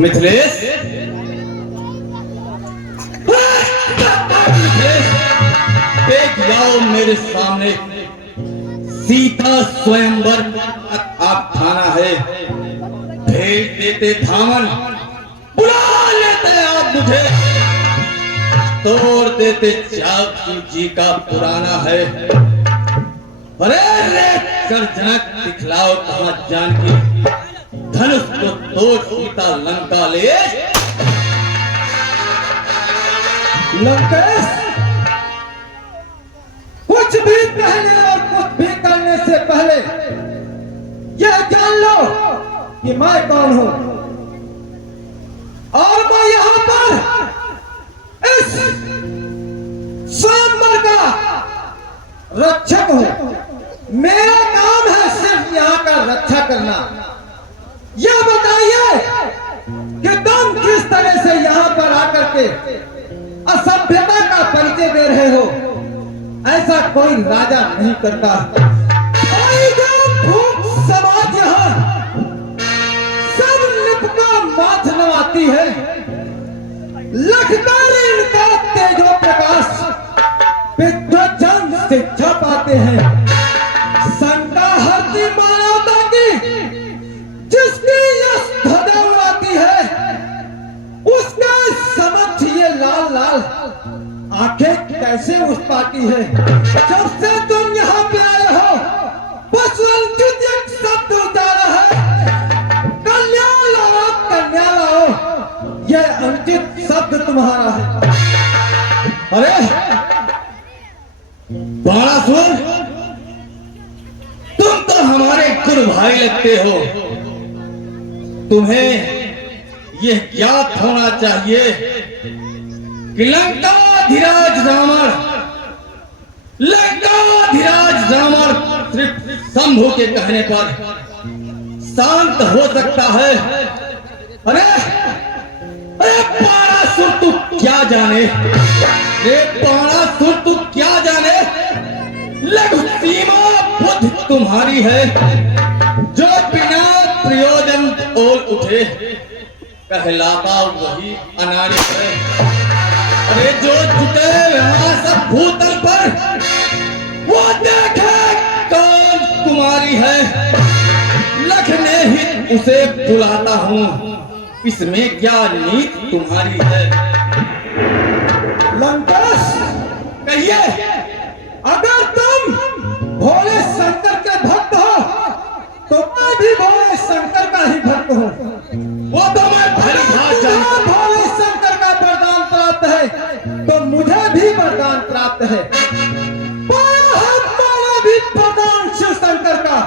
मिथिलेश, देख जाओ मेरे सामने सीता स्वयंवर आप थाना है। भेज देते धामन, बुला लेते आप मुझे, तोड़ देते चाकू जी का पुराना है। अरे रे कर जनक दिखलाओ कहां जानकी, धनुष को तोड़ सीता लंका ले। लंकेश, कुछ भी कहने और कुछ भी करने से पहले यह जान लो कि मैं कौन हूं और मैं यहां पर इस स्वयंवर का रक्षक हूं। मेरा काम है सिर्फ यहां का रक्षा करना। यह बताइए कि तुम किस तरह से यहां पर आकर के असभ्यता का परिचय दे रहे हो। ऐसा कोई राजा नहीं करता। समाज यहाँ सब लिपका माथ नवाती है। लखदारी इनका तेजो प्रकाश विद्वजन शिक्षा पाते हैं। शंका हरती मानवता की जिसकी यश ध्वजा उड़ाती है, उसका समक्ष ये लाल लाल आंखें कैसे उठ पाती है। जब से तुम यहाँ पे आए हो बस अंकित एक शब्द उतारा है, कल्याण लाओ कन्या लाओ। यह अंकित शब्द तुम्हारा है। अरे बाणासुर, तुम तो हमारे गुरु भाई लगते हो। तुम्हें यह ज्ञात होना चाहिए कि लंकाधिराज रावण सिर्फ शंभु के कहने पर शांत हो सकता है। अरे अरे बाणासुर तू क्या जाने, बाणासुर तू क्या जाने, लघु सीमा बुद्धि तुम्हारी है जो बिना प्रयोजन बोल उठे, कहलाता वही अनाड़ी है। अरे जो जुटे वहां सब भूतल पर, वो देखे कौन कुमारी है। लखने ही उसे बुलाता हूँ, इसमें क्या नीति तुम्हारी है। लंकेश, कहिए, अगर तुम भोले शंकर के भक्त हो तो मैं भी भोले शंकर का ही भक्त हूँ। वो तो मैं भली भांति जानता हूं। भोले शंकर का वरदान प्राप्त है तो मुझे भी वरदान प्राप्त है। भी वरदान शिव शंकर का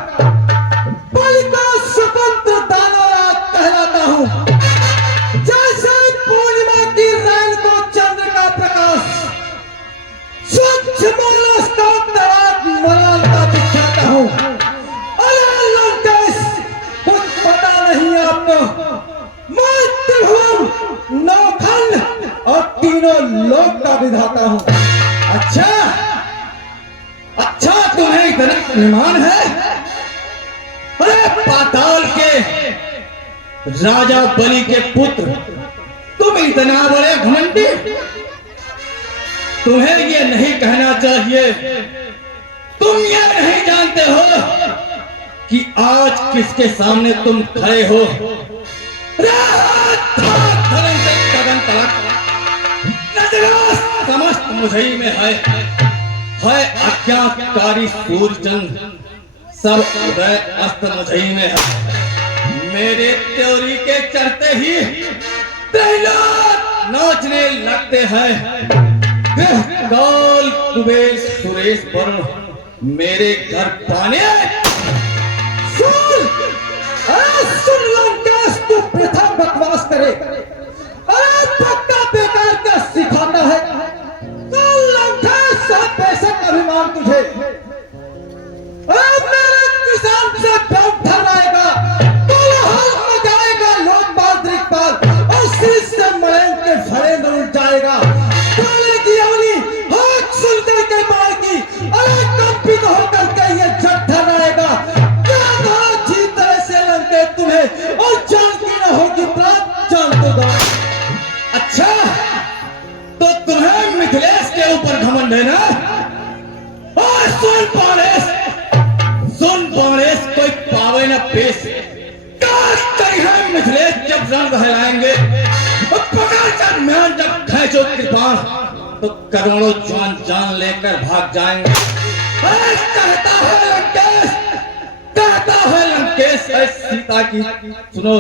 बलि का स्वतंत्र दानवराज कहलाता हूँ। जैसे पूर्णिमा की रैन को चंद्र का प्रकाश स्वच्छ मानस का मलाल का दिखाता हूँ। अरे लंकेश, कुछ पता नहीं आपको, मैं त्रिभुवन नौखंड और तीनों लोक का विधाता हूँ। अच्छा तुम्हें इतना अभिमान है। अरे पाताल के राजा बलि के पुत्र, तुम इतना बड़े घमंडी। तुम्हें ये नहीं कहना चाहिए, तुम ये नहीं जानते हो कि आज किसके सामने तुम खड़े हो। समस्त मुझे में है अज्ञातकारी सूर्यचंद, सब उदय अस्त मुझे में है। मेरे त्योरी के चढ़ते ही नाचने लगते हैं। काल कुबेर सुरेश वरुण मेरे घर पाने। सुन लंकेश, तू वृथा बकवास करे। अरे पक्का बेकार क्या सिखाता है। लंकेश, बेशक अभिमान तुझे। मेरे किसान से बहुत ठहराएगा, मचाएगा लोग बाल दिखपाल और शीश से मरेंग के फरेंद उठ जाएगा। की अवली हाथ सुनकर के मार की, अरे कंपित होकर के ये झट ठहराएगा। क्या जीत ऐसे लंके तुम्हें और जान की न होगी प्राप्त जान सुन बाणेश, कोई पावे न पेश। मिथिलेश जब रंग बहलाएंगे, पकड़ कर म्यान जब खींचो कृपाण, तो करोड़ों जवान जान लेकर भाग जाएंगे। कहता है लंकेश है सीता की, सुनो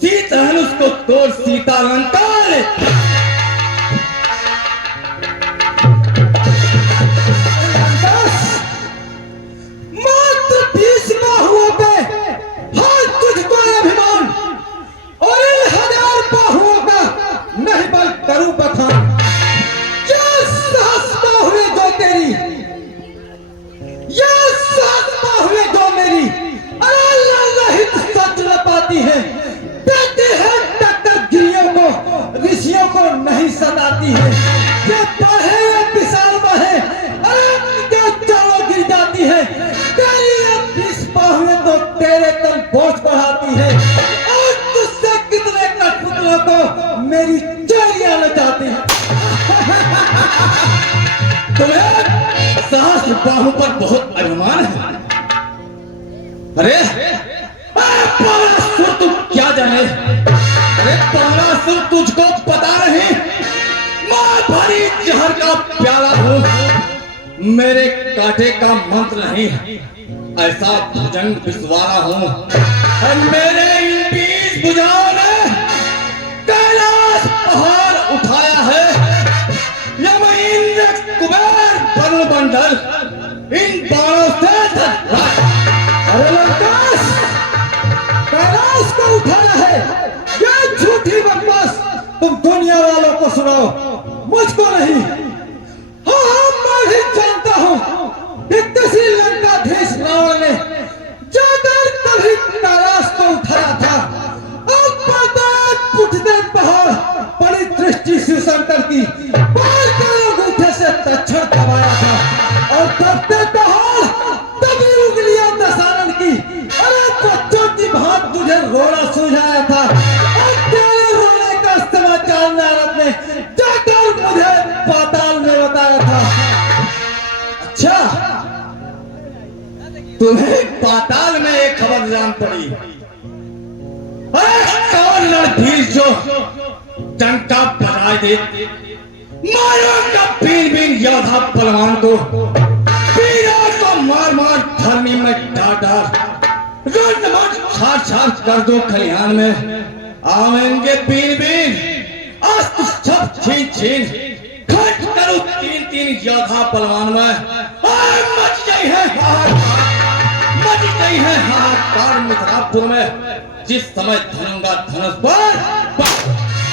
सीता धनुष को तोड़ सीता लंका ले। मात्र 20 बाहुओं पे हाँ तुझको अभिमान, और इन 1000 बाहुओं का नहीं बल करूं बखान। क्या साहस बाहुएं जो तेरी, या साहस बाहुएं जो मेरी अल्लाह रहित सच न पाती है। देती है टक्कर गिरियों को, ऋषियों को नहीं सताती है। ये बाहें ये विशाल बाहें अरे चारों गिर जाती है। तेरी ये 20 बाहुएं तो तेरे तन बोझ बढ़ाती है, और तुझसे कितने कठपुतलों को मेरी चोरियां न जाती है। तुम्हें साहस बाहु पर बहुत अभिमान है। अरे पावनासुर तू क्या जाने? अरे पावनासुर तुझको पता नहीं, मैं भरी जहर का प्याला हूँ, मेरे कांटे का मंत्र नहीं, ऐसा भुजंग पिछवाड़ा हूँ। मेरे इन 20 भुजाओं ने कैलाश पहाड़ उठाया है। यम इंद्र कुबेर वरुण मंडल इन बाणों से अरे लंकेश, कैलाश को उठाया है, ये झूठी बकवास तुम दुनिया वालों को सुनाओ, मुझको नहीं। हाँ मैं भी जानता हूँ कि किसी लंकाधीश रावण ने जाकर कभी कैलाश को उठाया था, और पुटते पहाड़ बड़ी दृष्टि शिव शंकर की बार अंगूठे से दक्षिण दबाया था, और दबते पहाड़ तभी उंगलियां दशानन की अरे बच्चों की भांत तुझे रोना सुझाया था, और तेरे रोने का समाचार नारद ने जाकर मुझे पाताल में बताया था। अच्छा, तुम्हें पाताल में एक खबर जान पड़ी। कौन रणधीर जो डंका बजा दे, मारूंगा बीन बीन योद्धा पहलवान को, वीरों को मार मार धरनी में डाल डाल, रुंड मुंड छाड़ छाड़ कर दो खलिहान में। आवेंगे बीन बीन अस्त्र छप छीन छीन, खट करूं 3-3 योद्धा पहलवान में। मच गई है मच गई है हाहाकार मिथिलापुर में, जिस समय धरूंगा धनुष पर।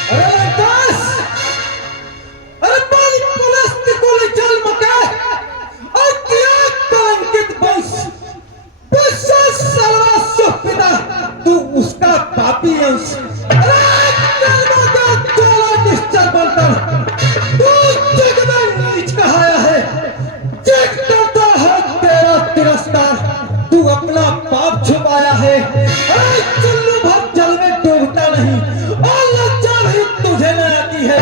अरे लंकेश, अरे बल पुलस्त कुल जन्म के और किया कलंकित वंश, विश्व सर्वस्व पिता तू उसका पापी अंश। अरे जन्म का चोला निश्चर बनकर तू जग में नीच कहाया है, जग करता है तेरा तिरस्कार, तू अपना पाप छुपाया है। अरे चुल्लू भर जल में डूबता नहीं, और लज्जा भी तुझे न आती है।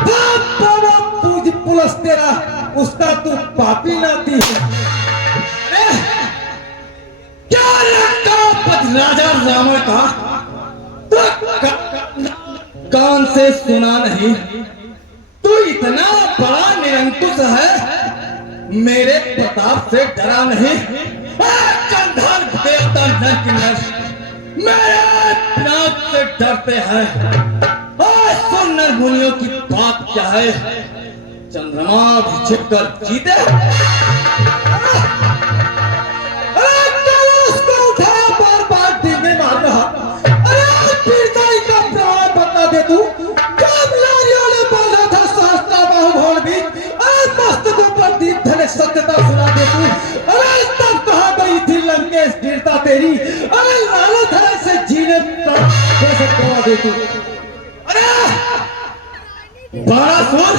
बाप बाबा पूज पुलस तेरा, उसका तू पापी नाती है। क्या लंकापति राजा रावण का कान से सुना नहीं? तू इतना बड़ा निरंकुश है, मेरे प्रताप से डरा नहीं? कंधर देवता नर की नर मेरे नाक से डरते हैं। सुन नर मुनियों की बात क्या है, चंद्रमा भी छिप कर जीते। तू कब लारियों ने बांधा था सहस्त्रा बाहु भवन बीच, अरे मस्तकों पर दीप धने सत्यता सुना दे तू। अरे तब कहाँ गई थी लंकेश वीरता तेरी, अरे लालच है से जीने कैसे गवा दे तू। अरे बाणासुर,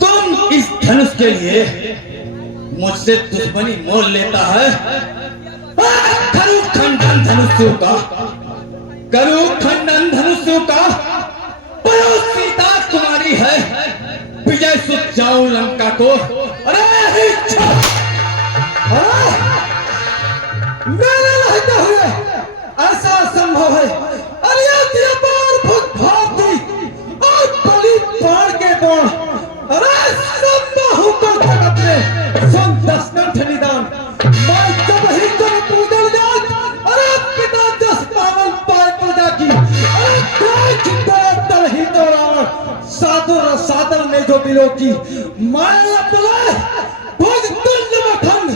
तुम इस धनुष के लिए मुझसे दुश्मनी मोल लेता है। करूं खंडन धनुष्यों का, करूं खंडन धनुष्यों का, परो सीता तुम्हारी है, विजय सुत जाऊं लंका को। अरे इच्छा। मेरे रहते हुए ऐसा संभव है? अरे ये बार भूत भाती और बलि बाण के बाण, अरे सब बाहु को जगत में सुन 10 कंठ निदान। मैं जब ही जब पूजन जात, अरे पिता 10 पावन पाए प्रजा की, अरे देख तल ही तो रावण सादर सादर ने जो बिलो की। मैं अपने भुज तुल्य मखंड,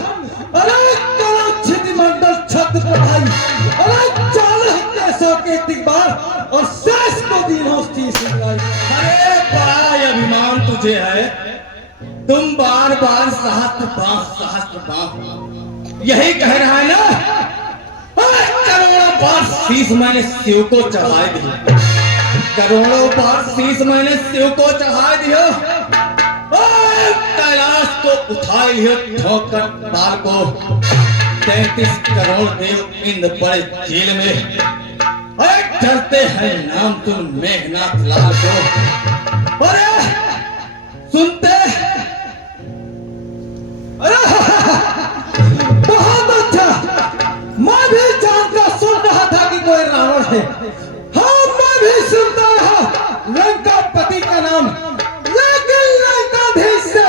अरे करो छिति मंडल छत पढ़ाई, अरे 40 देशों के दिग्बार और शेष को दीनों की सिंगाई। अरे बड़ा अभिमान तुझे है, तुम बार बार सहस्त्र बाह यही कह रहा है ना। अरे करोड़ों बार शीश मैंने शिव को चढ़ाए दिए, करोड़ों बार शीश मैंने शिव को चढ़ाए दियो। कैलाश को उठाए लियो ठोकर ताल को। 33 करोड़ देव इंद्र पड़े जेल में, अरे डरते हैं नाम तुम मेघनाथ लाल को। अरे सुनते, अरे बहुत अच्छा, मैं भी जानकर सुन रहा था कि कोई रावण है। हाँ, मैं भी सुनता रहा लंकापति का नाम, लेकिन लंकाधीश से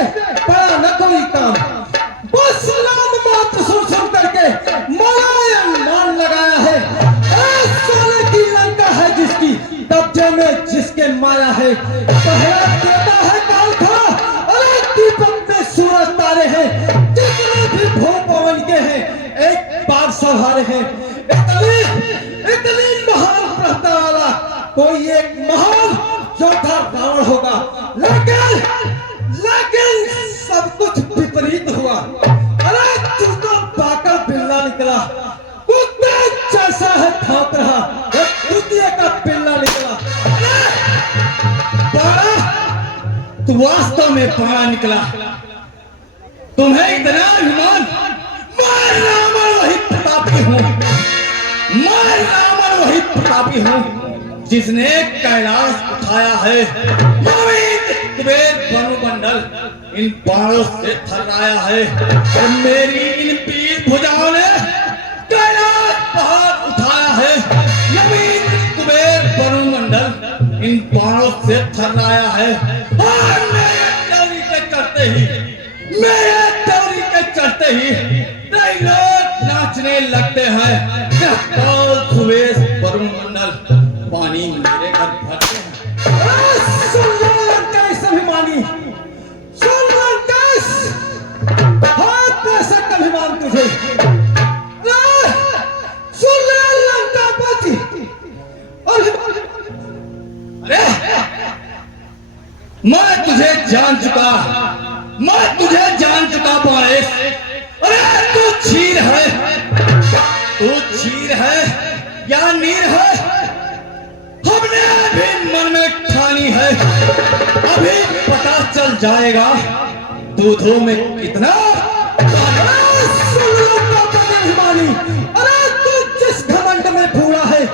बड़ा न कोई काम। बस नाम मात्र सुन सुन करके मलायन मान लगाया है। सोने की लंका है जिसकी, कब्जे में जिसके माया है। पहला देता है काल खड़ा, अरे दीपक में सूरज तारे हैं, जितने भी भू पवन के हैं एक बार सवारे हैं। इतनी महान प्रज्ञा वाला कोई एक महान योद्धा रावण होगा, लेकिन सब कुछ विपरीत हुआ। अरे तुझको पाकर पिल्ला निकला, कुत्ते जैसा है भाग रहा, कुत्ते का पिल्ला निकला। बड़ा तू वास्तव में बड़ा निकला, तुम्हें इतना अभिमान। मैं रावण वही प्रतापी हूँ, मैं रावण वही प्रतापी हूँ जिसने कैलाश उठाया है। कुबेर बनुमंडल इन बाणों से थर्राया है, और मेरी इन पीर भुजाओं ने कैलाश पहाड़ उठाया है। यमीन कुबेर बनुमंडल इन बाणों से थर्राया है, और मेरे दौरी के चढ़ते ही, मेरे दौरी के चढ़ते ही कई लोग नाचने लगते हैं। सुरेश बरुमंडल पानी मेरे घर भरते हैं। सुन लो लंकेश अभिमानी, सुन लंकेश, हाथ पैसे का अभिमान तुझे। सुन ले लंकापति, अरे मैं तुझे जान चुका, मैं तुझे जान चुका पारेश। अरे तू क्षीर है, तू क्षीर है या नीर है, हमने अभी मन में ठानी है। अभी पता चल जाएगा दूधों में कितना। अभिमानी, अरे तू जिस घमंड में भूला है,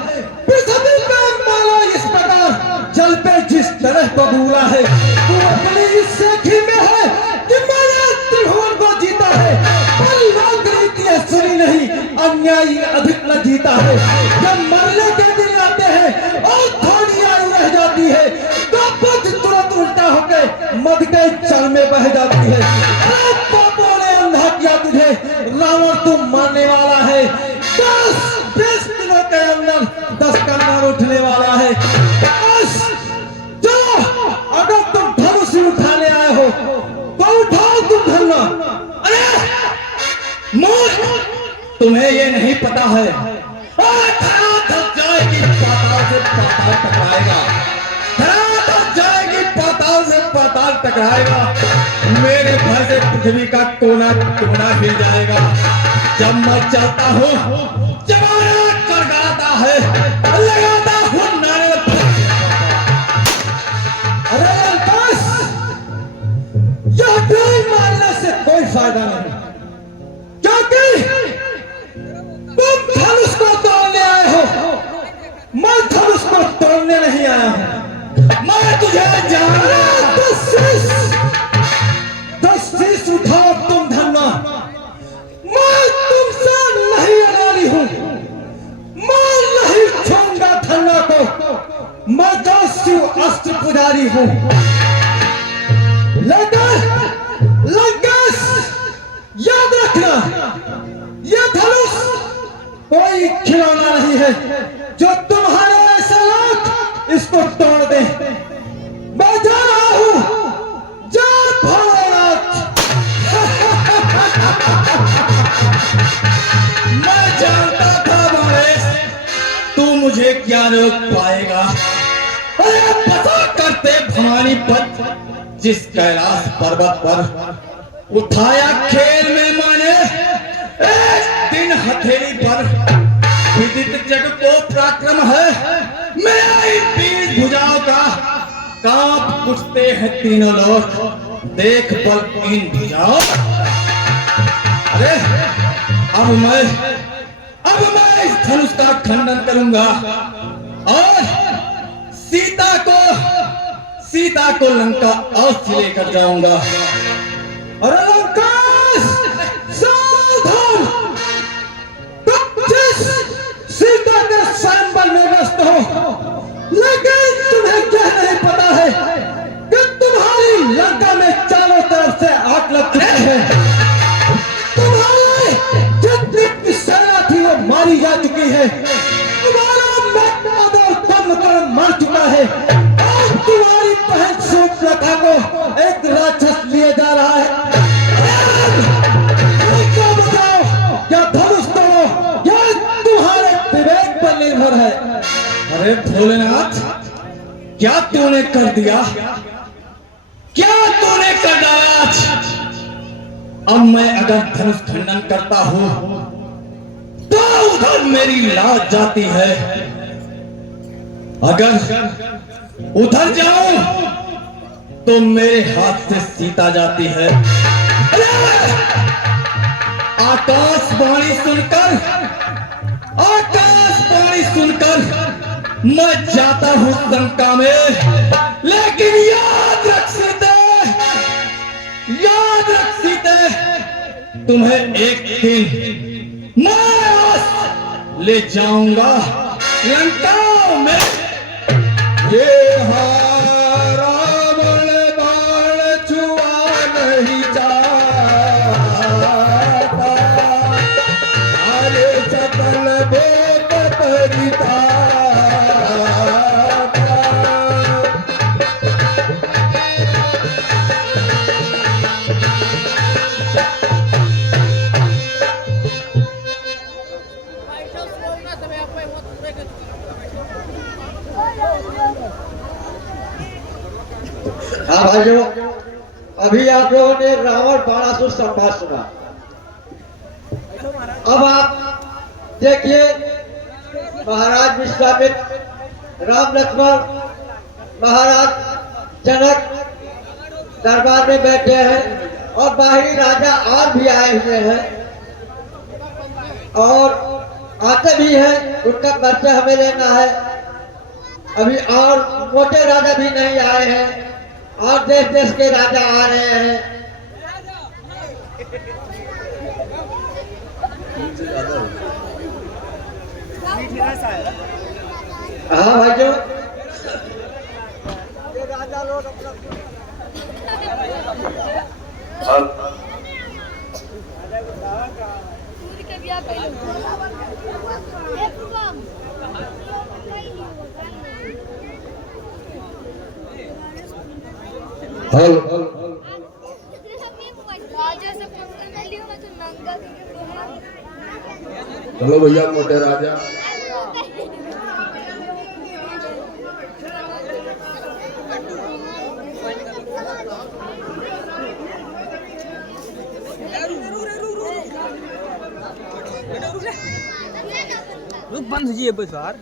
पृथ्वी पे माला इस प्रकार जल पे जिस तरह बबूला है, तू अपनी इस सेठी में है कि मैंने त्रिभुवन को जीता है। बलवान रीतियां सुनी नहीं, अन्यायी अधिक न जीता है। जब मरने के दिन आते हैं और थोड़ी आयु रह जाती है, तो बुद्ध तुरंत उल्टा होकर मध के जल में बह जाती है। अरे पापों ने अंधा किया तुझे, रावण तू मरने वाला है। 10-20 दिनों के अंदर 10 कंधर उठने वाला है। बस चलो, अगर तुम धनुष उठाने आए हो तो उठाओ तुम धनुष। अरे मूर्ख, तुम्हें ये नहीं पता है, धरा धस जाएगी पाताल से पाताल टकराएगा, धरा धस जाएगी पाताल से पाताल टकराएगा। मेरे भय से पृथ्वी का कोना कोना हिल जाएगा। जब मैं चलता हूँ जमाना करगाता है, लगाता हूँ नारे। अरे बस, यह डर मारने से कोई फायदा नहीं, क्योंकि तुम धनुष को तोड़ने आए हो, मैं धनुष को तोड़ने नहीं आया हूं। मैं तुझे जान, 10 शीश उठाओ तुम धन हूँ, लेकिन लंकेश याद रखना, ये धनुष कोई खिलौना नहीं है जो तुम्हारे ऐसे लोग इसको तोड़ दे। मैं जा रहा हूँ, जय भोलेनाथ। मैं जानता था महेश, तू मुझे क्या रोक पाएगा। अरे पता करते भवानी पथ जिस कैलाश पर्वत पर उठाया खेल में मैंने, एक दिन हथेली पर विदित जग को पराक्रम है। मेरा इन 20 भुजाओं का कांप उठते हैं तीनों लोग, देख बल इन भुजाओं। अरे अब मैं इस धनुष का खंडन करूंगा और सीता को लंका अवश्य लेकर जाऊंगा। अरे लंकेश, सावधान! तुम जिस सीता के स्वयंवर में व्यस्त हो, लेकिन तुम्हें क्या नहीं पता है कि तुम्हारी लंका में चारों तरफ से आग लग चुकी है। तुम्हारे जितनी सेना थी वो मारी जा चुकी है। तुम्हारा मैक्नादर कुंभकर्ण मर चुका है और तुम्हारी बहन सूर्पनखा को एक राक्षस लिए जा रहा है। क्या बताओ, क्या धनुष तोड़ो, क्या तुम्हारे विवेक पर निर्भर है। अरे भोलेनाथ, क्या तूने कर दिया, क्या तूने कर डाला आज? अब मैं अगर धनुष खंडन करता हूं तो उधर मेरी लाज जाती है, अगर उधर जाऊं तो मेरे हाथ से सीता जाती है। आकाशवाणी सुनकर मैं जाता हूं लंका में, लेकिन याद रख सीते, तुम्हें एक दिन मैं ले जाऊंगा लंका में। ये रावण बाण छुआ नहीं जाता, अरे सकल भेद परिता। हाँ भाइयों, अभी आप लोगों ने रावण बाणासुर संवाद सुना। अब आप देखिए, महाराज विश्वामित्र, राम लक्ष्मण, महाराज जनक दरबार में बैठे हैं और बाहरी राजा और भी आए हुए हैं और आते भी हैं, उनका परिचय हमें लेना है। अभी और मोटे राजा भी नहीं आए हैं और देश देश के राजा आ रहे हैं। हाँ भाइयों, ये राजा लोग अपना चलो भैया मोटे राजा। रुक बंद कीजिए बस यार।